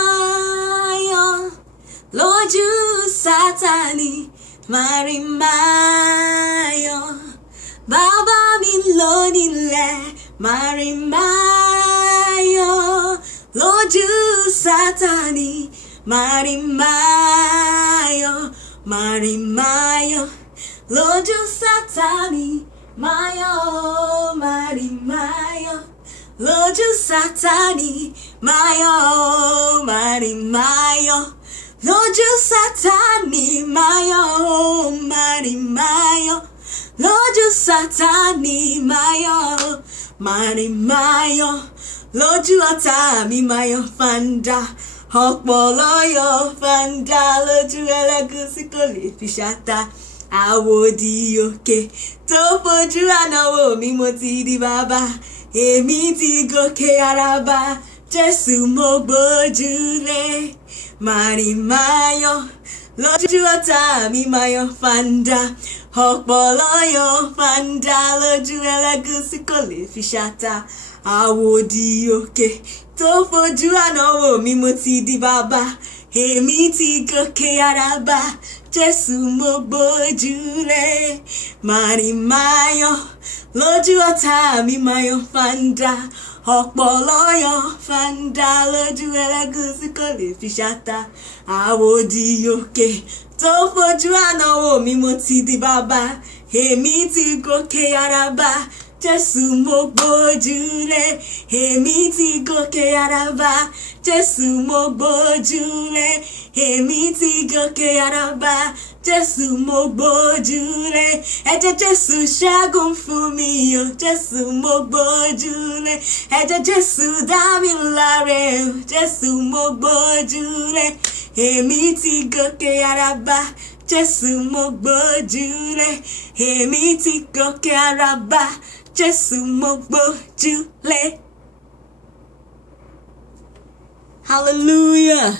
Márimáyọ̀ lójú Sátánì. Márimáyọ̀ bàbá mi lónílẹ̀. Márimáyọ̀ lójú Sátánì. Márimáyọ̀, Márimáyọ̀ lójú Sátánì. Máyọ̀, Márimáyọ̀ lójú Sátánì. Máyọ̀, Márimáyọ̀ lójú Sátánì. Máyọ̀, Márimáyọ̀ lójú Sátánì. Máyọ̀, Márimáyọ̀ lójú ọ̀tá mi. Máyọ̀ fanda ọ̀pọ̀lọ́yọ̀ fanda lójú ẹlẹ́gúsí kò lè fi ṣàtà. Àwòdì òkè tó fojú ànáwó mi, mo ti di bàbá, èmi ti gòkè àràbà. Jésù mo gbójúlé. Márimáyọ̀ lójú ọ̀tá mi. Máyọ̀ fanda ọ̀pọ̀lọ́yọ̀ fanda lójú ẹlẹ́gúsí kò lè fi ṣàtà. Àwòdì òkè tó fojú ànáwó mi, mo ti di bàbá, èmi ti gòkè àràbà. Jésù mo gbójúlé. Márimáyọ̀ lójú ọ̀tá mi. Máyọ̀ fanda ọ̀pọ̀lọ́yọ̀ fanda lójú ẹlẹ́gúsí kò lè fi ṣàtà. Àwòdì òkè tó fojú ànáwó mi, mo ti di bàbá, èmi ti gòkè àràbà. Jésù mo gbójúlé. Èmi ti gòkè àràbà. Jésù mo gbójúlé. Èmi ti gòkè àràbà. Jésù mo gbójúlé. Ẹ̀jẹ̀ Jésù ṣẹ́gun fún mi o. Jésù mo gbójúlé. Ẹ̀jẹ̀ Jésù dá mi láre o. Jésù mo gbójúlé. Èmi ti gòkè àràbà. Jésù mo gbójúlé. Èmi ti gòkè àràbà. Jésù mo gbójúlé. Hallelujah.